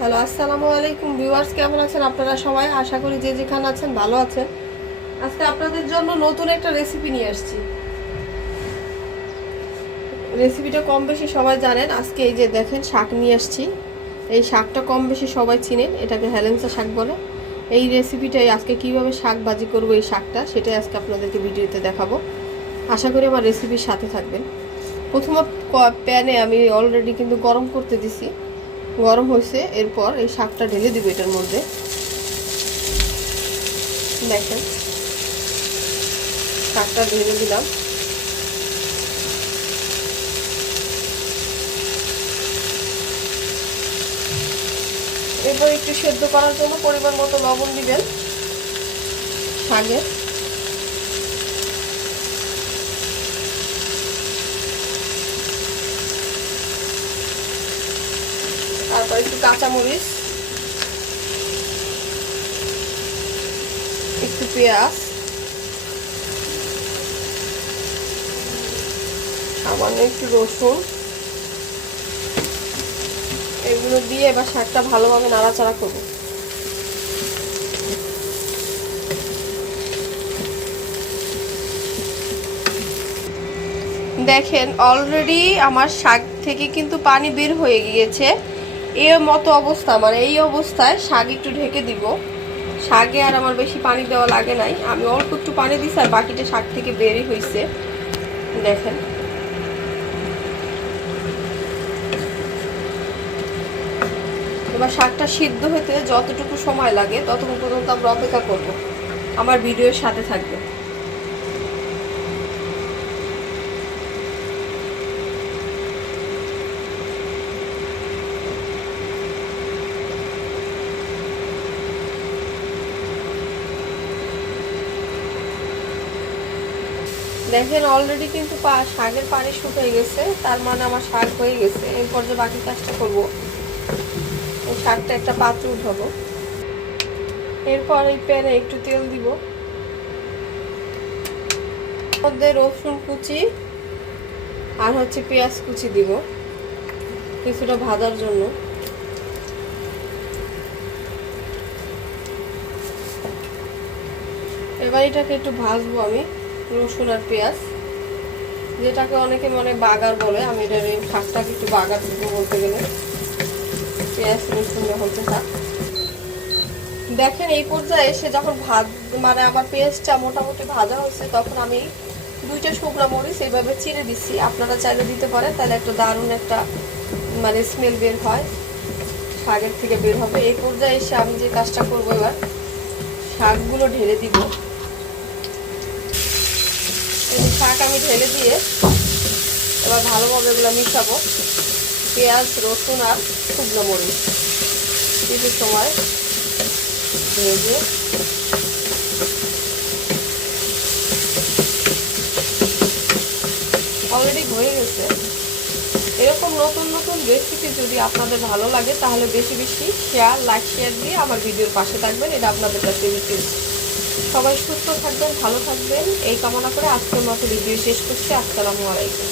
Hello, আসসালামু আলাইকুম viewers, কেমন আছেন আপনারা সবাই? আশা করি যে যেখানে আছেন ভালো আছেন। আজকে আপনাদের জন্য নতুন একটা রেসিপি নিয়ে আসছি। রেসিপিটা কম বেশি সবাই জানেন। আজকে এই যে দেখেন শাক নিয়ে আসছি। এই শাকটা কম বেশি সবাই চিনেন, এটাকে হেলেন্সা শাক বলে। এই রেসিপিটাই আজকে কিভাবে শাক ভাজি করবো এই শাকটা, সেটাই আজকে আপনাদেরকে ভিডিওতে দেখাবো। আশা করি আমার রেসিপির সাথে থাকবেন। প্রথমে প্যানে আমি অলরেডি কিন্তু গরম করতে দিছি, গরম হয়েছে। এরপর এই শাকটা ঢেলে দিব এটার মধ্যে। দেখেন শাকটা ঢেলে দিলাম। এরপর একটু সেদ্ধ করার জন্য পরিমাণ মতো লবণ দিবেন শাকে। তারপর একটু কাঁচামরিচ, একটু পেঁয়াজ, সামান্য একটু রসুন, এগুলো দিয়ে এবার শাকটা ভালোভাবে নাড়াচাড়া করব। দেখেন অলরেডি আমার শাক থেকে কিন্তু পানি বের হয়ে গিয়েছে। এর মতো অবস্থা, মানে এই অবস্থায় শাক একটু ঢেকে দিব। শাকে আর আমার বেশি পানি দেওয়া লাগে নাই, আমি অল্প একটু পানি দিছি আর বাকিটা শাক থেকে বেরই হয়েছে। দেখেন এবার শাকটা সিদ্ধ হতে যতটুকু সময় লাগে ততক্ষণ পর্যন্ত আমরা অপেক্ষা করব। আমার ভিডিওর সাথে থাকবে। দেখেন অলরেডি কিন্তু শাকের পানি শুকিয়ে গেছে, তার মানে আমার শাক হয়ে গেছে। এরপর যে বাকি কাজটা করবো, এই শাকটা একটা পাত্রে উঠাবো। এরপর এই প্যানে একটু তেল দিব, মধ্যে রসুন কুচি আর পেঁয়াজ কুচি দিব কিছুটা ভাজার জন্য। এবার এটাকে একটু ভাজবো আমি, রসুন আর পেঁয়াজ, যেটাকে অনেকে মনে বাগার বলে। আমি এটার এই শাকটাকে একটু বাগার দিব বলতে গেলে। পেঁয়াজ রসুন হতে থাক। দেখেন এই পর্যায়ে এসে যখন মানে আমার পেঁয়াজটা মোটামুটি ভাজা হচ্ছে, তখন আমি 2টা শুকনো মরিচ এইভাবে চিড়ে দিচ্ছি। আপনারা চাইলে দিতে পারেন, তাহলে একটা দারুণ একটা মানে স্মেল বের হয়, শাকের থেকে বের হবে। এই পর্যায়ে এসে আমি যে কাজটা করবো, এবার শাকগুলো ঢেলে দিব। এই শাক আমি ঢেলে দিয়ে এবার ভালোভাবে এগুলো মিশাবো। পেঁয়াজ রসুন আর শুকনো মরিচ কিছু সময় ভেজে অলরেডি হয়ে গেছে। এরকম নতুন নতুন রেসিপি যদি আপনাদের ভালো লাগে, তাহলে বেশি বেশি লাইক শেয়ার দিয়ে আমার ভিডিওর পাশে থাকবেন। এটা আপনাদের কাছে রিকোয়েস্ট। সবাই সুস্থ থাকবেন, ভালো থাকবেন এই কামনা করে আজকের মতো ভিডিও শেষ করছি। আসসালামু আলাইকুম।